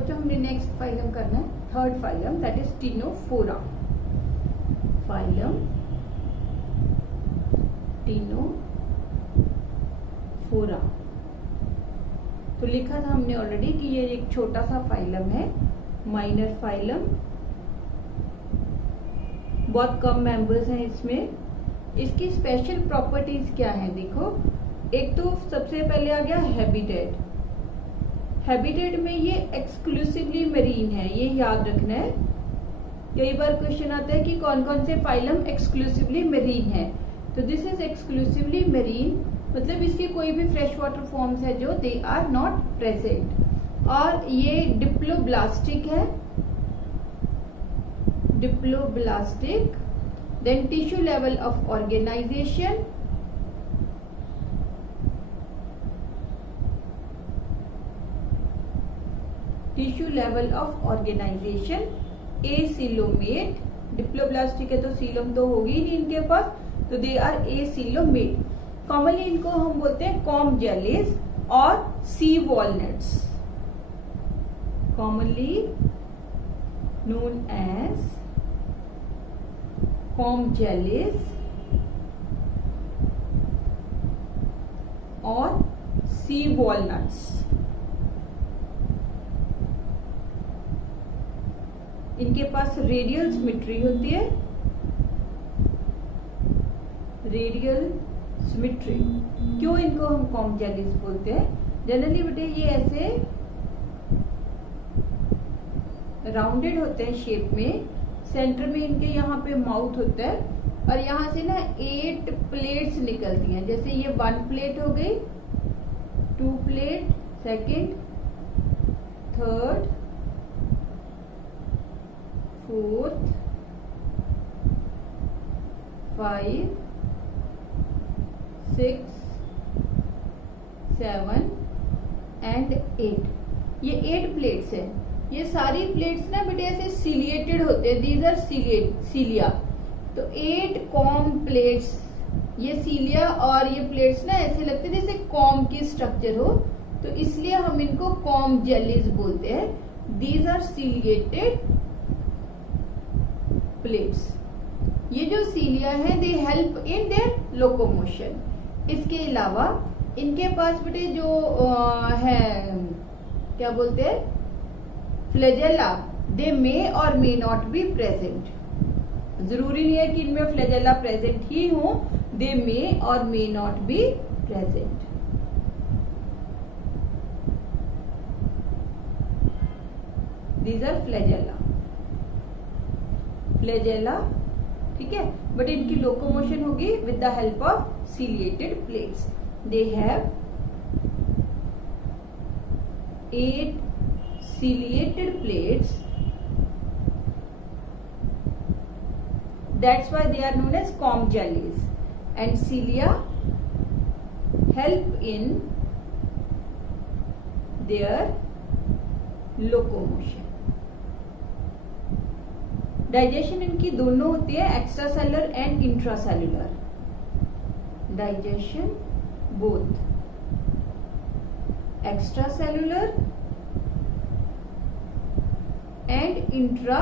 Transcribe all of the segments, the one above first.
बच्चों हमने next phylum करना है, third phylum, that is Ctenophora. Phylum Ctenophora. तो लिखा था हमने ऑलरेडी कि ये एक छोटा सा फाइलम है, माइनर फाइलम, बहुत कम मेंबर्स हैं इसमें। इसकी स्पेशल प्रॉपर्टीज क्या है देखो, एक तो सबसे पहले आ गया हैबिटेट। हैबिटेट में ये एक्सक्लूसिवली मरीन है, ये याद रखना है। कई बार क्वेश्चन आता है कि कौन कौन से फाइलम एक्सक्लूसिवली मरीन है, तो दिस इज एक्सक्लूसिवली मरीन, मतलब इसके कोई भी फ्रेश वाटर फॉर्म्स है जो दे आर नॉट प्रेजेंट। और ये डिप्लोब्लास्टिक है, diploblastic. Then tissue level of organisation, tissue level of organisation acoelomate. Diploblastic है तो सीलम तो होगी ही नहीं इनके पास, तो दे आर एसिलोमेट। कॉमनली इनको हम बोलते हैं कॉम जेलीज और sea walnuts, commonly known as comb jellies और सी वॉलनट्स। इनके पास रेडियल सिमेट्री होती है, रेडियल सिमेट्री। क्यों इनको हम कॉम जेलीज बोलते हैं? जनरली बेटे ये ऐसे राउंडेड होते हैं शेप में, सेंटर में इनके यहाँ पे माउथ होता है और यहाँ से ना 8 प्लेट्स निकलती हैं। जैसे ये 1 प्लेट हो गई, 2 plate, second, third, fourth, 5, 6, 7 and 8। ये 8 प्लेट्स है। ये सारी प्लेट्स ना बेटे ऐसे सिलिएटेड होते हैं, दीज आर सीलिया। तो 8 कॉम प्लेट्स, ये सीलिया और ये प्लेट्स ना ऐसे लगते हैं जैसे कॉम की स्ट्रक्चर हो, तो इसलिए हम इनको कॉम जेलीज बोलते हैं। These are ciliated plates. ये जो सीलिया है they help in their locomotion. इसके अलावा इनके पास बेटे जो है क्या बोलते हैं, फ्लैजेला, दे मे और मे नॉट बी प्रेजेंट। जरूरी नहीं है कि इनमें फ्लैजेला प्रेजेंट ही हो, दे मे और may not be present. These are flagella, flagella, ठीक है। बट इनकी लोकोमोशन होगी with the help of ciliated plates. They have 8 ciliated plates, that's why they are known as comb jellies, and cilia help in their locomotion. Digestion इनकी दोनों होती है, extra cellular and intracellular. Digestion both extra cellular and intra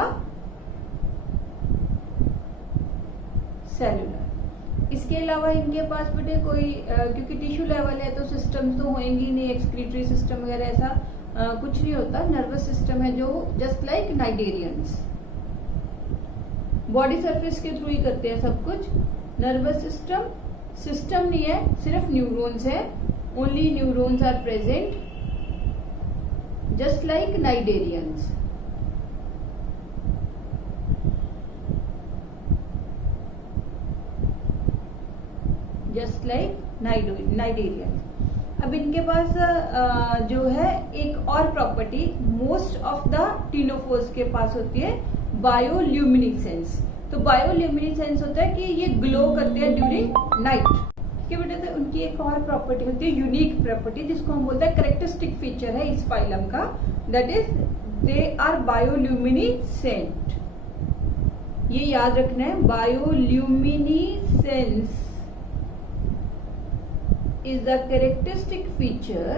cellular. इसके अलावा इनके पास बेटे कोई क्योंकि टिश्यू लेवल है तो सिस्टम्स तो होंगी नहीं, एक्सक्रीटरी सिस्टम वगैरह ऐसा कुछ नहीं होता। नर्वस सिस्टम है जो just like cnidarians, body surface के थ्रू ही करते हैं सब कुछ। नर्वस सिस्टम नहीं है, सिर्फ न्यूरॉन्स है, only neurons are present just like cnidarians. Just like cnidarians. अब इनके पास जो है एक और property most of the ctenophores के पास होती है, बायोल्यूमिनेसेंस। तो बायोल्यूमिनेसेंस होता है कि ये ग्लो करते हैं ड्यूरिंग नाइट। ठीक है बेटा, तो उनकी एक और प्रॉपर्टी होती है, यूनिक प्रॉपर्टी, जिसको हम बोलते हैं करेक्टरिस्टिक फीचर है इस फाइलम का, that is they are bioluminescent. ये याद रखना है, bioluminescence is the characteristic feature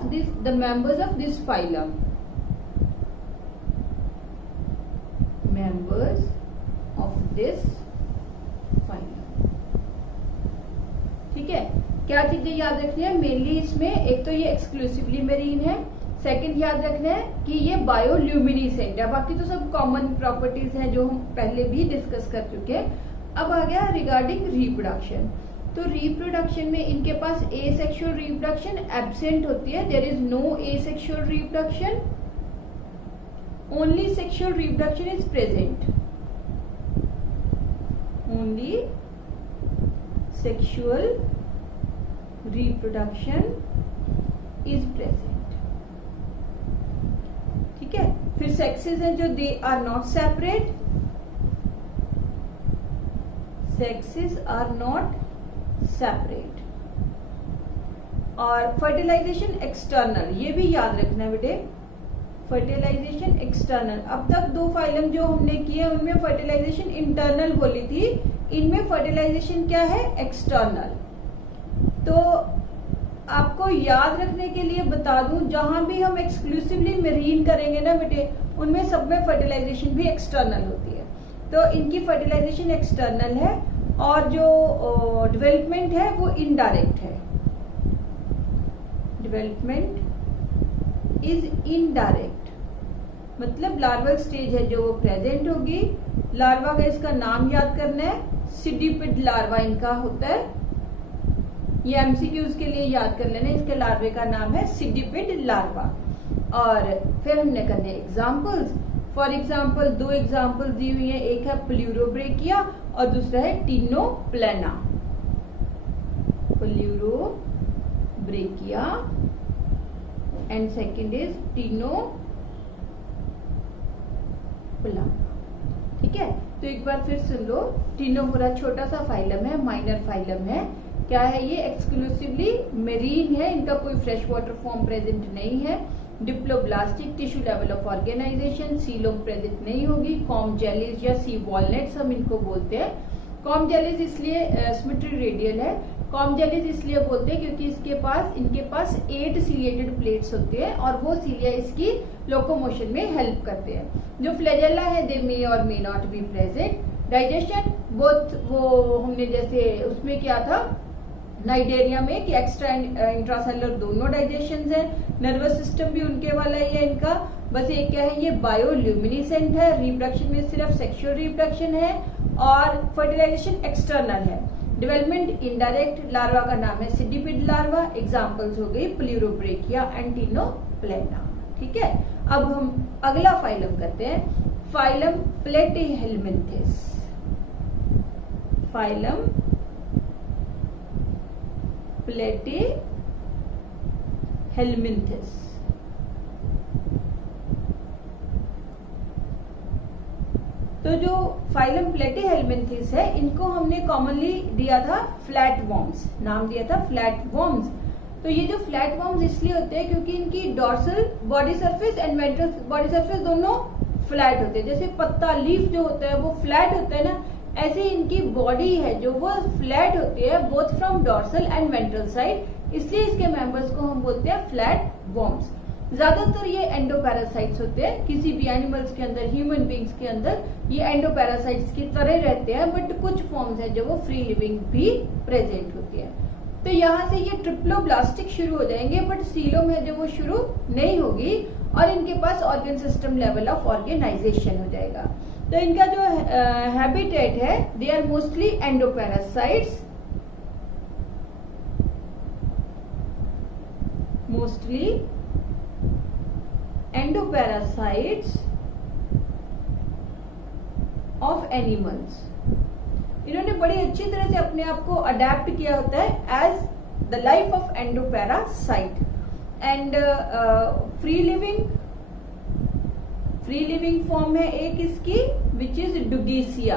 of the members of this phylum. Members of this phylum. ठीक है, क्या चीजें याद रखनी है मेनली इसमें? एक तो ये एक्सक्लूसिवली मेरीन है, सेकंड याद रखना है कि ये बायोल्यूमिनेसेंट है। बाकी तो सब कॉमन प्रॉपर्टीज हैं जो हम पहले भी डिस्कस कर चुके हैं। अब आ गया रिगार्डिंग रिप्रोडक्शन। तो रिप्रोडक्शन में इनके पास एसेक्सुअल रिप्रोडक्शन एब्सेंट होती है, there is no asexual reproduction, only sexual reproduction is present, only sexual reproduction is present. ठीक है, फिर सेक्सेस हैं जो they are not separate, sexes are not separate. और फर्टिलाइजेशन एक्सटर्नल, ये भी याद रखना है बेटे, फर्टिलाइजेशन एक्सटर्नल। अब तक दो फाइलम जो हमने किए उनमें फर्टिलाइजेशन इंटरनल बोली थी, इनमें फर्टिलाइजेशन क्या है? एक्सटर्नल। तो आपको याद रखने के लिए बता दूं, जहां भी हम एक्सक्लूसिवली मेरीन करेंगे ना बेटे, उनमें सब में फर्टिलाइजेशन भी एक्सटर्नल होती है। तो इनकी फर्टिलाइजेशन एक्सटर्नल है और जो डेवलपमेंट है वो इनडायरेक्ट है। डेवलपमेंट इज इनडायरेक्ट, मतलब लार्वल स्टेज है जो वो प्रेजेंट होगी। लार्वा का इसका नाम याद करना है, सिडिपिड लार्वा इनका होता है। ये एमसीक्यूज के लिए याद कर लेना, इसके लार्वे का नाम है सिडिपिड लार्वा। और फिर हमने करने एग्जाम्पल्स। फॉर एग्जाम्पल दो एग्जाम्पल दी हुई है, एक है प्लूरोब्रेकिया और दूसरा है Ctenoplana. Pleurobrachia and second is Ctenoplana. ठीक है, तो एक बार फिर सुन लो। टीनोफोरा छोटा सा फाइलम है, माइनर फाइलम है। क्या है ये? एक्सक्लूसिवली मेरीन है, इनका कोई फ्रेश वाटर फॉर्म प्रेजेंट नहीं है। Diploblastic tissue level of organisation, coelom present नहीं होगी। कॉम जेलीज या सी वॉलनेट्स हम इनको बोलते हैं। कॉम जेलीज इसलिए सिमेट्री रेडियल है, कॉम जेलीज इसलिए बोलते हैं क्योंकि इनके पास 8 सिलिएटेड प्लेट्स होते हैं और वो सिलिया इसकी लोकोमोशन में हेल्प करते हैं। जो फ्लैजेला है दे मे और may not be present. Digestion both, वो हमने जैसे उसमें क्या था नाइडेरिया में कि एक्स्ट्रा इंट्रासेलुलर दोनों डाइजेशन है। नर्वस सिस्टम भी उनके वाला ही है इनका, बस एक क्या है, ये बायोल्यूमिनेसेंट है। रिप्रोडक्शन में सिर्फ सेक्सुअल रिप्रोडक्शन है और फर्टिलाइजेशन एक्सटर्नल है। Development indirect. लार्वा का नाम है सिडिपिड लार्वा। एग्जांपल्स हो गई प्लूरोब्रेकिया एंड टीनोप्लेना। ठीक है, अब हम अगला फाइलम करते हैं, फाइलम प्लेटीहेलमिन्थेस। Phylum Platyhelminthes. तो जो फाइलम प्लेटीहेलमिन्थेस है, इनको हमने कॉमनली दिया था फ्लैट वॉर्म्स, नाम दिया था फ्लैट वॉर्म्स। तो ये जो फ्लैट वॉर्म्स इसलिए होते हैं क्योंकि इनकी dorsal body surface and ventral body surface दोनों फ्लैट होते हैं। जैसे पत्ता लीफ जो होता है वो फ्लैट होता है ना, ऐसे इनकी बॉडी है जो वो फ्लैट होती है both from dorsal and ventral side, इसलिए इसके मेंबर्स को हम बोलते हैं फ्लैट वॉर्म्स। ज्यादातर ये एंडोपैरासाइट्स होते हैं, किसी भी एनिमल्स के अंदर, ह्यूमन बींग्स के अंदर ये एंडोपैरासाइट्स की तरह रहते हैं, बट कुछ फॉर्म्स है जो वो फ्री लिविंग भी प्रेजेंट होती है। तो यहाँ से ये ट्रिप्लोब्लास्टिक शुरू हो जाएंगे, बट सीलोम है जो वो शुरू नहीं होगी और इनके पास organ system level of organisation हो जाएगा। तो इनका जो हैबिटेट है, they are mostly endoparasites, mostly endoparasites of animals. इन्होंने बड़ी अच्छी तरह से अपने आप को अडेप्ट किया होता है as the life of endoparasite. And free living form है एक इसकी विच इज डुगेसिया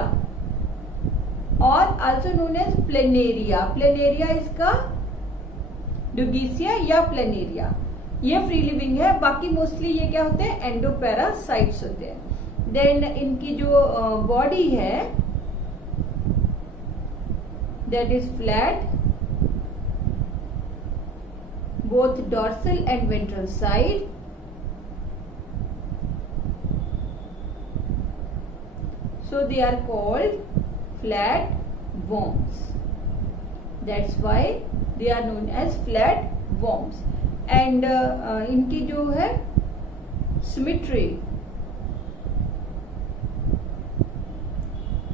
और also known as planaria. Planaria इसका डुगेसिया या प्लेनेरिया, ये फ्री लिविंग है। बाकी मोस्टली ये क्या होते हैं, एंडोपैरासाइट्स होते हैं। देन इनकी जो बॉडी है that is flat both dorsal and ventral side. So they are called flat worms. That's why they are known as flat worms. And इनकी जो है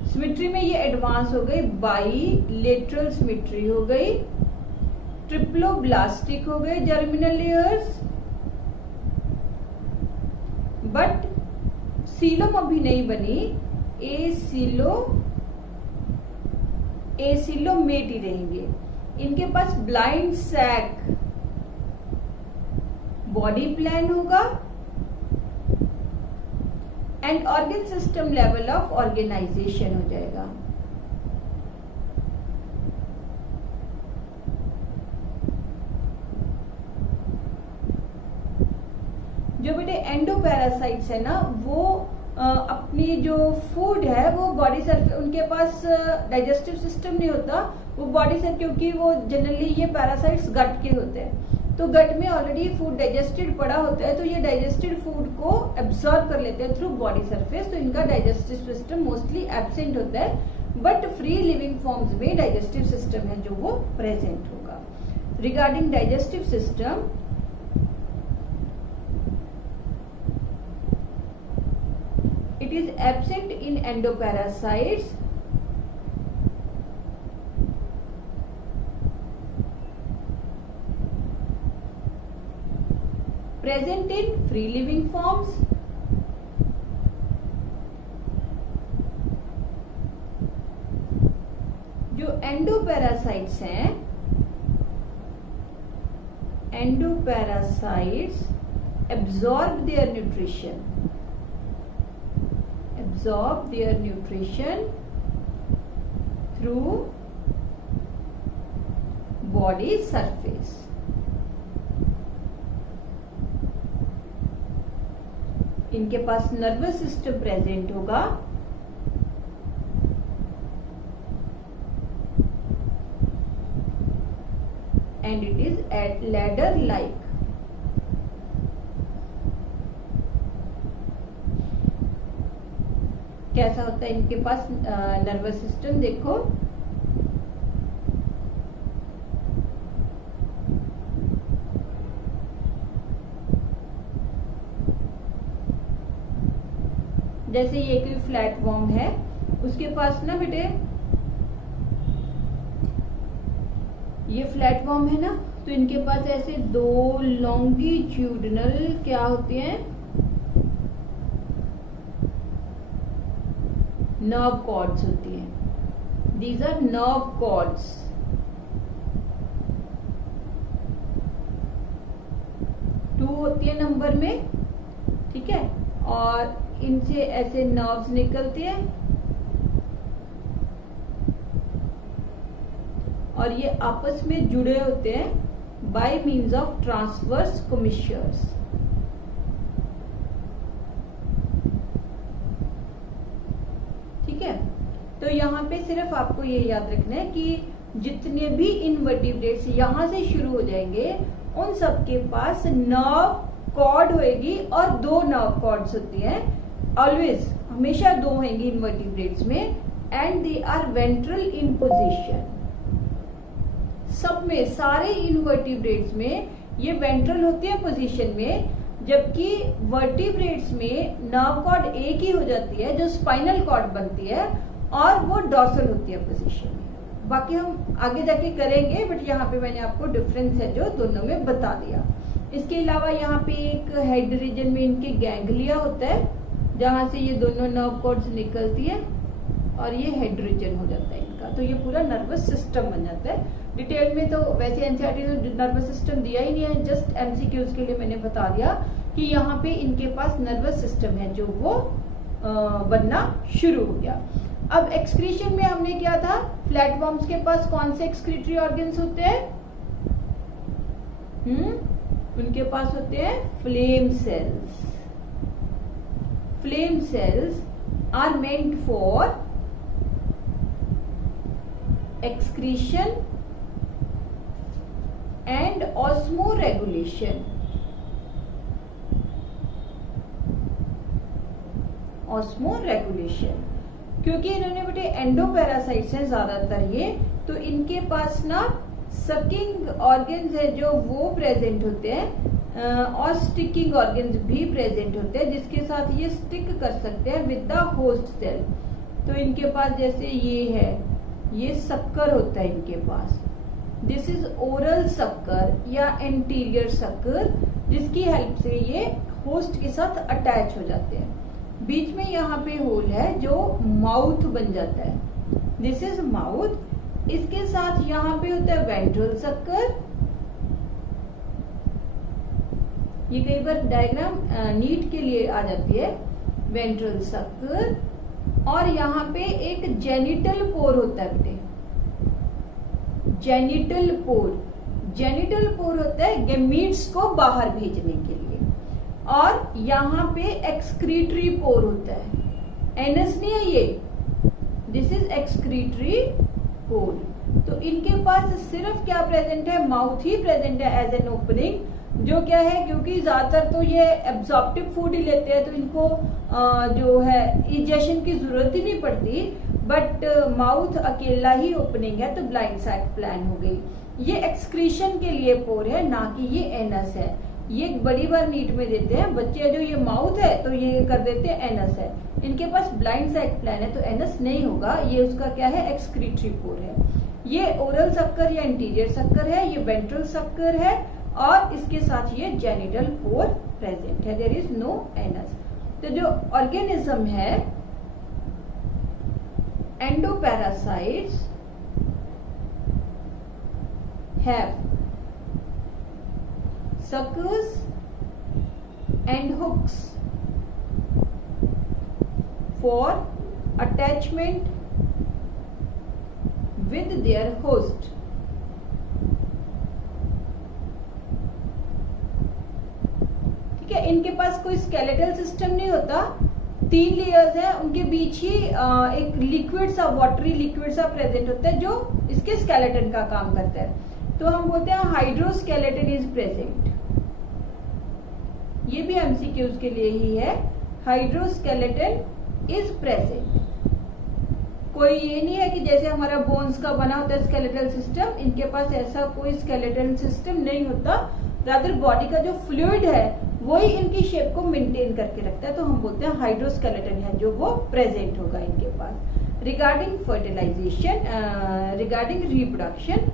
सिमेट्री में ये एडवांस हो गई, बाइलेटरल सिमेट्री हो गई, ट्रिप्लोब्लास्टिक हो गए जर्मिनल लेयर्स, बट सीलोम अभी नहीं बनी, एसिलोमेट ही रहेंगे। इनके पास ब्लाइंड सैक बॉडी प्लान होगा and organ system level of organisation हो जाएगा। जो बेटे एंडोपैरासाइट्स है ना, वो अपनी जो फूड है वो बॉडी सरफेस, उनके पास डाइजेस्टिव सिस्टम नहीं होता, वो बॉडी से, क्योंकि वो जनरली ये पैरासाइट्स गट के होते हैं, तो गट में ऑलरेडी फूड डाइजेस्टेड पड़ा होता है, तो ये डाइजेस्टेड फूड को एब्सॉर्ब कर लेते हैं थ्रू बॉडी सरफेस, तो इनका डाइजेस्टिव सिस्टम मोस्टली एब्सेंट होता है, बट फ्री लिविंग फॉर्म्स में डाइजेस्टिव सिस्टम है जो वो प्रेजेंट होगा। Regarding digestive system, it is absent in endoparasites, present in free living forms, जो एंडोपैरासाइट्स हैं, endoparasites absorb their nutrition through body surface. इनके पास नर्वस सिस्टम प्रेजेंट होगा, and it is at ladder like. कैसा होता है इनके पास nervous system, देखो जैसे ये कोई फ्लैट वर्म है, उसके पास ना बेटे ये फ्लैट वर्म है ना, तो इनके पास ऐसे दो लॉन्गिट्यूडनल क्या होते हैं, नर्व कॉर्ड्स होती है। These are nerve cords. Two होती है नंबर में, ठीक है, और इनसे ऐसे नर्व्स निकलती है और ये आपस में जुड़े होते हैं बाय मीन्स ऑफ ट्रांसवर्स कमिश्चर्स। ठीक है, तो यहाँ पे सिर्फ आपको ये याद रखना है कि जितने भी इनवर्टिब्रेट्स यहां से शुरू हो जाएंगे उन सब के पास नर्व कॉर्ड होएगी और दो नर्व कॉर्ड्स होती हैं, ऑलवेज हमेशा दो होंगी इनवर्टिब्रेट्स में, and they are ventral in position. सब में, सारे इनवर्टिब्रेट्स में ये वेंट्रल होती है पोजीशन में, जबकि वर्टिब्रेट्स में नर्व कॉर्ड एक ही हो जाती है जो स्पाइनल कॉर्ड बनती है और वो डॉर्सल होती है पोजीशन में। बाकी हम आगे जाके करेंगे, बट यहाँ पे मैंने आपको डिफरेंस है जो दोनों में बता दिया। इसके अलावा यहाँ पे एक हेड रीजन में इनके गैंग्लिया होता है जहां से ये दोनों नर्व कॉर्ड्स निकलती है और ये हेड रीजन हो जाता है इनका, तो ये पूरा नर्वस सिस्टम बन जाता है। डिटेल में तो वैसे एनसीईआरटी ने नर्वस सिस्टम दिया ही नहीं है, जस्ट एमसीक्यूज के लिए मैंने बता दिया कि यहाँ पे इनके पास नर्वस सिस्टम है जो वो बनना शुरू हो गया। अब एक्सक्रीशन में हमने क्या था, फ्लैट वर्म्स के पास कौन से एक्सक्रीटरी ऑर्गन्स होते हैं, उनके पास होते हैं flame cells. Flame cells are meant for excretion and osmoregulation. Osmoregulation क्योंकि इन्होंने बेटे एंडोपैरासाइट्स हैं ज्यादातर ये, तो इनके पास ना सकिंग ऑर्गन्स है जो वो प्रेजेंट होते हैं और स्टिकिंग ऑर्गन्स भी प्रेजेंट होते हैं जिसके साथ ये स्टिक कर सकते हैं विद द होस्ट सेल। तो इनके पास जैसे ये है, ये शक्कर होता है इनके पास, दिस इज ओरल शक्कर या एंटीरियर शक्कर, जिसकी हेल्प से ये होस्ट के साथ अटैच हो जाते हैं। बीच में यहाँ पे होल है जो माउथ बन जाता है, दिस इज माउथ। इसके साथ यहाँ पे होता है वेंट्रल शक्कर, ये कई बार डायग्राम नीट के लिए आ जाती है, वेंट्रल शक्कर। और यहाँ पे एक जेनिटल पोर होता है बेटे, जेनिटल पोर। जेनिटल पोर होता है गैमीट्स को बाहर भेजने के लिए। और यहाँ पे एक्सक्रीटरी पोर होता है, एनस नहीं है ये, दिस इज एक्सक्रीटरी पोर। तो इनके पास सिर्फ क्या प्रेजेंट है, माउथ ही प्रेजेंट है एज एन ओपनिंग, जो क्या है क्योंकि ज्यादातर तो ये एब्जॉर्प्टिव फूड ही लेते हैं तो इनको जो है इजेशन की जरूरत ही नहीं पड़ती, बट माउथ अकेला ही ओपनिंग है तो ब्लाइंड सैक प्लान हो गई। ये एक्सक्रीशन के लिए पोर है, ना कि ये एनस है। ये बड़ी बार नीट में देते हैं बच्चे, जो ये माउथ है तो ये कर देते हैं एनस है, इनके पास ब्लाइंड सैक प्लान है तो एनस नहीं होगा, ये उसका क्या है एक्सक्रीटरी पोर है। ये ओरल शक्कर या इंटीरियर शक्कर है, ये वेंट्रल शक्कर है और इसके साथ ये जेनिटल पोर प्रेजेंट है, देयर इज नो एनस। तो जो ऑर्गेनिज्म है endoparasites have suckers and hooks for attachment with their host. ठीक है, इनके पास कोई स्केलेटल सिस्टम नहीं होता, 3 लेयर्स है, उनके बीच ही एक लिक्विड सा, वाटरी लिक्विड सा प्रेजेंट होता है जो इसके स्केलेटन का काम करता है। तो हम बोलते हैं हाइड्रोस्केलेटन इज प्रेजेंट, ये भी एमसीक्यूज के लिए ही है, हाइड्रोस्केलेटन इज प्रेजेंट। कोई ये नहीं है कि जैसे हमारा बोन्स का बना होता है स्केलेटल सिस्टम, इनके पास ऐसा कोई स्केलेटल सिस्टम नहीं होता, रादर बॉडी का जो फ्लूइड है वही इनकी शेप को मेंटेन करके रखता है, तो हम बोलते हैं हाइड्रोस्केलेटन है जो वो प्रेजेंट होगा इनके पास। Regarding fertilization, regarding reproduction,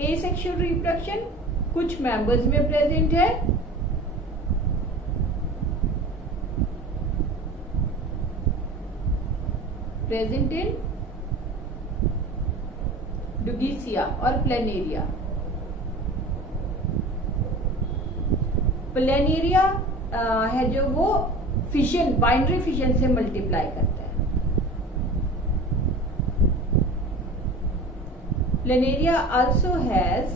asexual reproduction कुछ मेंबर्स में प्रेजेंट है, प्रेजेंट इन डुगीसिया और प्लेनेरिया। प्लेनेरिया है जो वो फिशन, बाइनरी फिशन से मल्टीप्लाई करता है। Planaria also has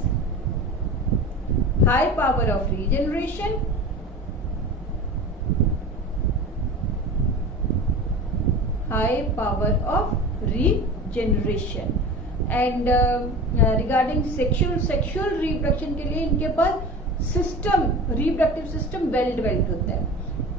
high power of regeneration, high power of regeneration and regarding sexual reproduction के लिए इनके पास system, reproductive system well developed होता है,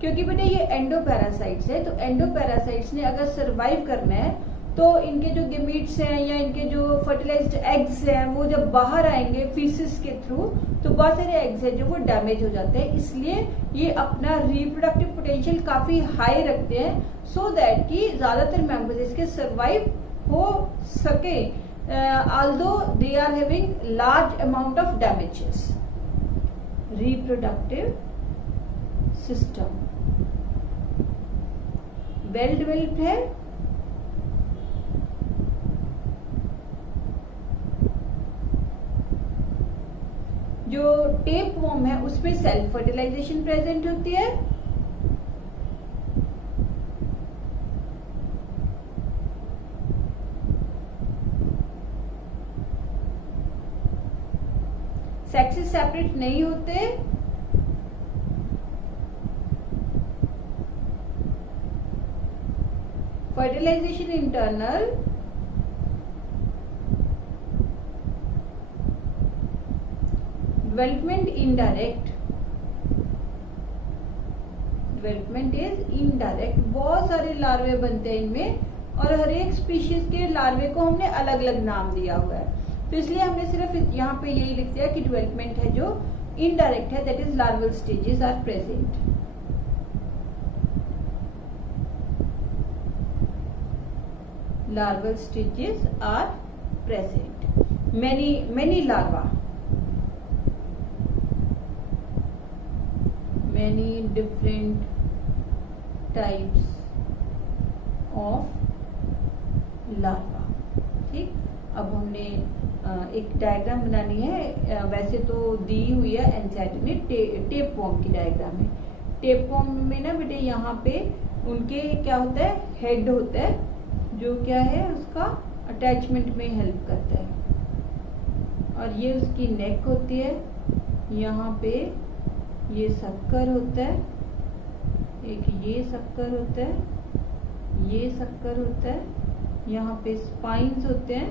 क्योंकि बेटे ये एंडोपैरासाइट्स है, तो एंडोपैरासाइट्स ने अगर सरवाइव करना है तो इनके जो गेमीट्स हैं या इनके जो फर्टिलाइज्ड एग्स हैं वो जब बाहर आएंगे फीसिस के थ्रू, तो बहुत सारे एग्स हैं जो वो डैमेज हो जाते हैं, इसलिए ये अपना रिप्रोडक्टिव पोटेंशियल काफी हाई रखते हैं, सो दैट कि ज्यादातर मेंबर्स इसके सरवाइव हो सके, although they are having large amount of damages. Reproductive system well developed है, जो टेप वॉर्म है उसमें सेल्फ फर्टिलाइजेशन प्रेजेंट होती है, सेक्सेस सेपरेट नहीं होते, fertilisation internal, development is indirect. बहुत सारे लार्वे बनते हैं इनमें और हर एक स्पीशीज के लार्वे को हमने अलग अलग नाम दिया हुआ है, तो इसलिए हमने सिर्फ यहाँ पे यही लिख दिया कि डेवलपमेंट है जो इनडायरेक्ट है, that is larval stages are present. Larval stages are present. Many larvae, many different types of larva। ठीक, अब हमने एक डायग्राम बनानी है, वैसे तो दी हुई है एनसीईआरटी ने, टेप वॉर्म की डायग्राम है। टेप वॉर्म में ना बेटे यहाँ पे उनके क्या होता है, हेड होता है जो क्या है उसका अटैचमेंट में हेल्प करता है, और ये उसकी नेक होती है, यहाँ पे ये सक्कर होता है, एक ये सक्कर होता है, ये सक्कर होता है, यहाँ पे स्पाइन्स होते हैं,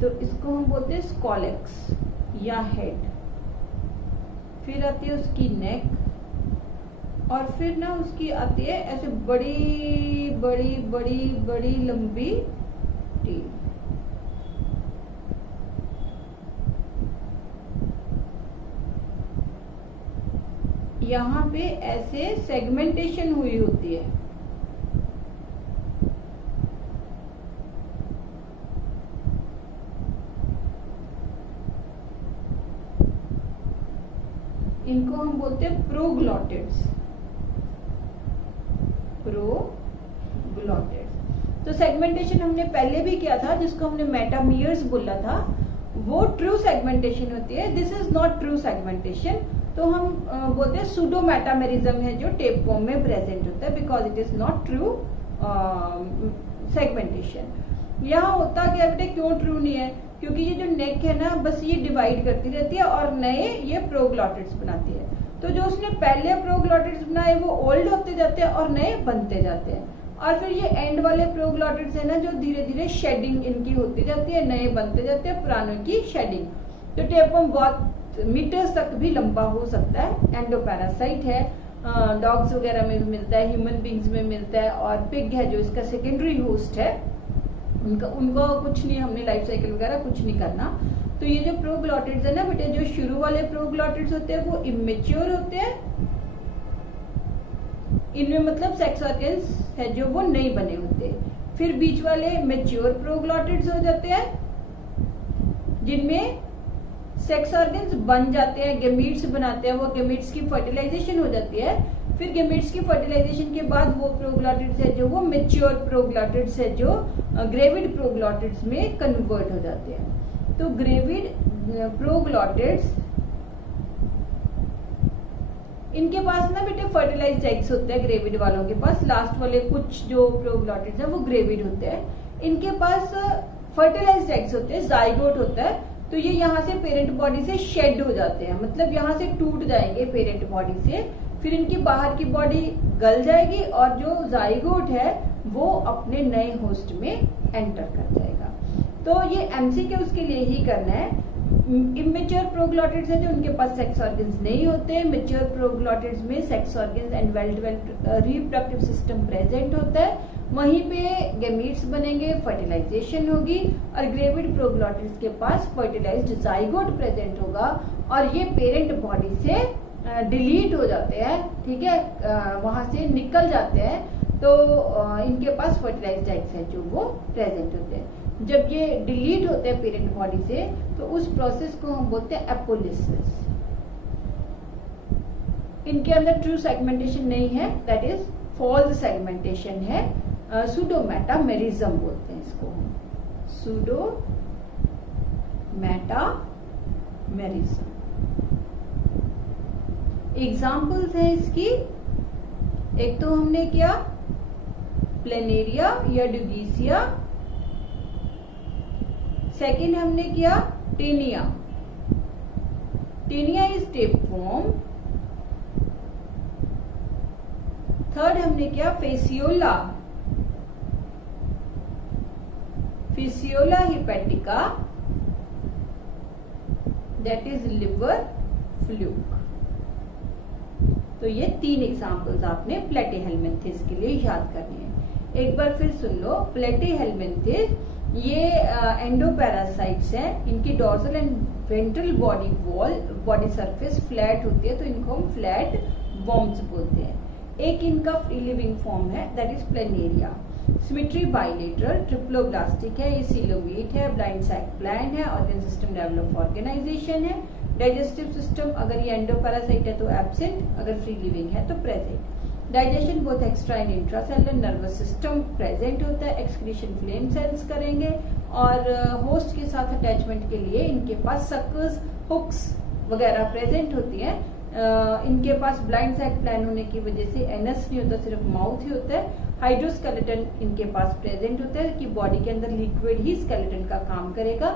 तो इसको हम बोलते हैं स्कॉलेक्स या हेड। फिर आती है उसकी नेक, और फिर ना उसकी आती है ऐसे बड़ी बड़ी बड़ी बड़ी लंबी टील। यहाँ पे ऐसे सेगमेंटेशन हुई होती है। इनको हम बोलते हैं प्रोग्लॉटिड्स। तो सेगमेंटेशन हमने पहले भी किया था, जिसको हमने मेटामियर्स बोला था, वो ट्रू सेगमेंटेशन होती है। This is not true segmentation, तो हम बोलते हैं सूडो मेटामेरिज्म है जो टेप फॉर्म में प्रेजेंट होता है, because it is not true segmentation. यहाँ होता क्या बेटे, क्यों ट्रू नहीं है, क्योंकि ये जो नेक है ना बस ये डिवाइड करती रहती है और नए ये प्रोग्लॉटिड्स बनाती है। तो जो उसने पहले प्रोग्लॉटिड्स बनाए वो ओल्ड होते जाते हैं और नए बनते जाते हैं, और फिर ये एंड वाले प्रोग्लॉटिड्स है ना जो धीरे धीरे शेडिंग इनकी होती जाती है, नए बनते जाते हैं, पुरानों की शेडिंग। तो टेपवर्म बहुत मीटर्स तक भी लंबा हो सकता है। एंडोपैरासाइट है, डॉग्स वगैरह में मिलता है, ह्यूमन बींग्स में मिलता है, और पिग है जो इसका सेकेंडरी होस्ट है, उनको कुछ नहीं, हमने लाइफ साइकिल वगैरह कुछ नहीं करना। तो ये जो प्रोग्लॉटिड्स है ना बेटे, जो शुरू वाले प्रोग्लॉटिड्स होते हैं वो इमेच्योर होते हैं, इनमें मतलब सेक्स ऑर्गन्स है जो वो नहीं बने होते। फिर बीच वाले मेच्योर प्रोग्लॉटिड्स हो जाते हैं जिनमें सेक्स ऑर्गन्स बन जाते हैं, गेमीट्स बनाते हैं, वो गेमीट्स की फर्टिलाइजेशन हो जाती है। फिर गेमीट्स की फर्टिलाइजेशन के बाद वो प्रोग्लॉटिड्स है जो वो मेच्योर प्रोग्लॉटिड्स है जो ग्रेविड प्रोग्लॉटिड्स में कन्वर्ट हो जाते हैं। तो ग्रेविड प्रोग्लॉटिड्स, इनके पास ना बेटे फर्टिलाइज्ड एग्स होते हैं, ग्रेविड वालों के पास। लास्ट वाले कुछ जो प्रोग्लॉटिड्स हैं वो ग्रेविड होते हैं, इनके पास फर्टिलाइज्ड एग्स होते हैं, जाइगोट होता है। तो ये यहाँ से पेरेंट बॉडी से शेड हो जाते हैं, मतलब यहाँ से टूट जाएंगे पेरेंट बॉडी से, फिर इनकी बाहर की बॉडी गल जाएगी और जो जाइगोट है वो अपने नए होस्ट में एंटर कर जाएगा। तो ये एमसीक्यू उसके लिए ही करना है। इमेच्योर प्रोग्लॉटिड्स है जो उनके पास सेक्स ऑर्गन्स नहीं होते, मेच्योर प्रोग्लॉटिड्स में sex organs and well developed reproductive system present होता है, वहीं पे गेमीट्स बनेंगे, फर्टिलाइजेशन होगी, और ग्रेविड प्रोग्लॉटिड्स के पास फर्टिलाइज्ड जाइगोट प्रेजेंट होगा, और ये पेरेंट बॉडी से डिलीट हो जाते हैं, ठीक है, वहां से निकल जाते हैं। तो इनके पास फर्टिलाइज्ड एग्स है जो वो प्रेजेंट होते हैं। जब ये डिलीट होते हैं पेरेंट बॉडी से तो उस प्रोसेस को हम बोलते हैं एपोलिसिस। इनके अंदर ट्रू सेगमेंटेशन नहीं है, दैट इज फॉल्स सेगमेंटेशन है, सूडो मेटामेरिज्म बोलते हैं इसको हम, सूडो मेटामेरिज्म। एग्जाम्पल्स हैं इसकी, एक तो हमने क्या, प्लेनेरिया या ड्यूगीसिया, सेकेंड हमने किया Taenia, Taenia is tapeworm, third हमने किया Fasciola, Fasciola hepatica, that is liver fluke. तो ये 3 एग्जाम्पल्स आपने प्लेटीहेलमिंथिस के लिए याद करनी है। एक बार फिर सुन लो, प्लेटीहेलमिंथिस ये एंडोपैरासाइट्स हैं, इनकी dorsal and ventral body surface flat होती है, तो इनको हम फ्लैट वॉर्म्स बोलते हैं। एक इनका फ्री लिविंग फॉर्म है that is planaria. Symmetry bilateral triploblastic है, ये सीलोमेट है, ब्लाइंड सैक प्लान है, ऑर्गन सिस्टम डेवलप ऑर्गेनाइजेशन है। डाइजेस्टिव सिस्टम अगर ये एंडोपैरासाइट है तो एब्सेंट, अगर फ्री लिविंग है तो present. Digestion both extra and intracellular. Nervous system present होता है, एक्सक्रीशन फ्लेम सेल्स करेंगे, और होस्ट के साथ अटैचमेंट के लिए इनके पास सक्कर्स, हुक्स वगैरह प्रेजेंट होती है। इनके पास ब्लाइंड सैक प्लान होने की वजह से एनस नहीं होता, सिर्फ माउथ ही होता है। हाइड्रोस्केलेटन इनके पास प्रेजेंट होता है कि बॉडी के अंदर लिक्विड ही स्केलेटन का काम करेगा।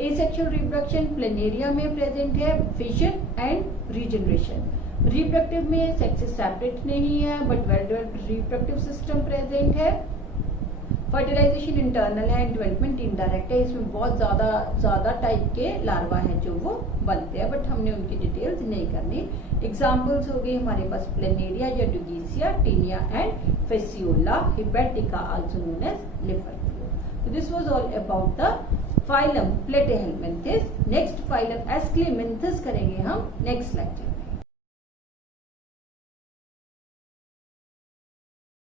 एसेक्सुअल रिप्रोडक्शन प्लेनेरिया में प्रेजेंट है, फिशन एंड रीजनरेशन। रिप्रोडक्टिव में सेक्सेस सेपरेट नहीं है but well developed reproductive system present है। फर्टिलाइजेशन इंटरनल है, डेवलपमेंट इनडायरेक्ट है। इसमें बहुत ज्यादा टाइप के लार्वा हैं जो वो बनते हैं, बट हमने उनकी डिटेल्स नहीं करनी। एग्जाम्पल्स हो गई हमारे पास प्लेनेरिया या Dugesia, Taenia and Fasciola hepatica also known as liver fluke. This was all about the phylum Platyhelminthes. Next phylum Aschelminthes करेंगे हम नेक्स्ट लेक्चर।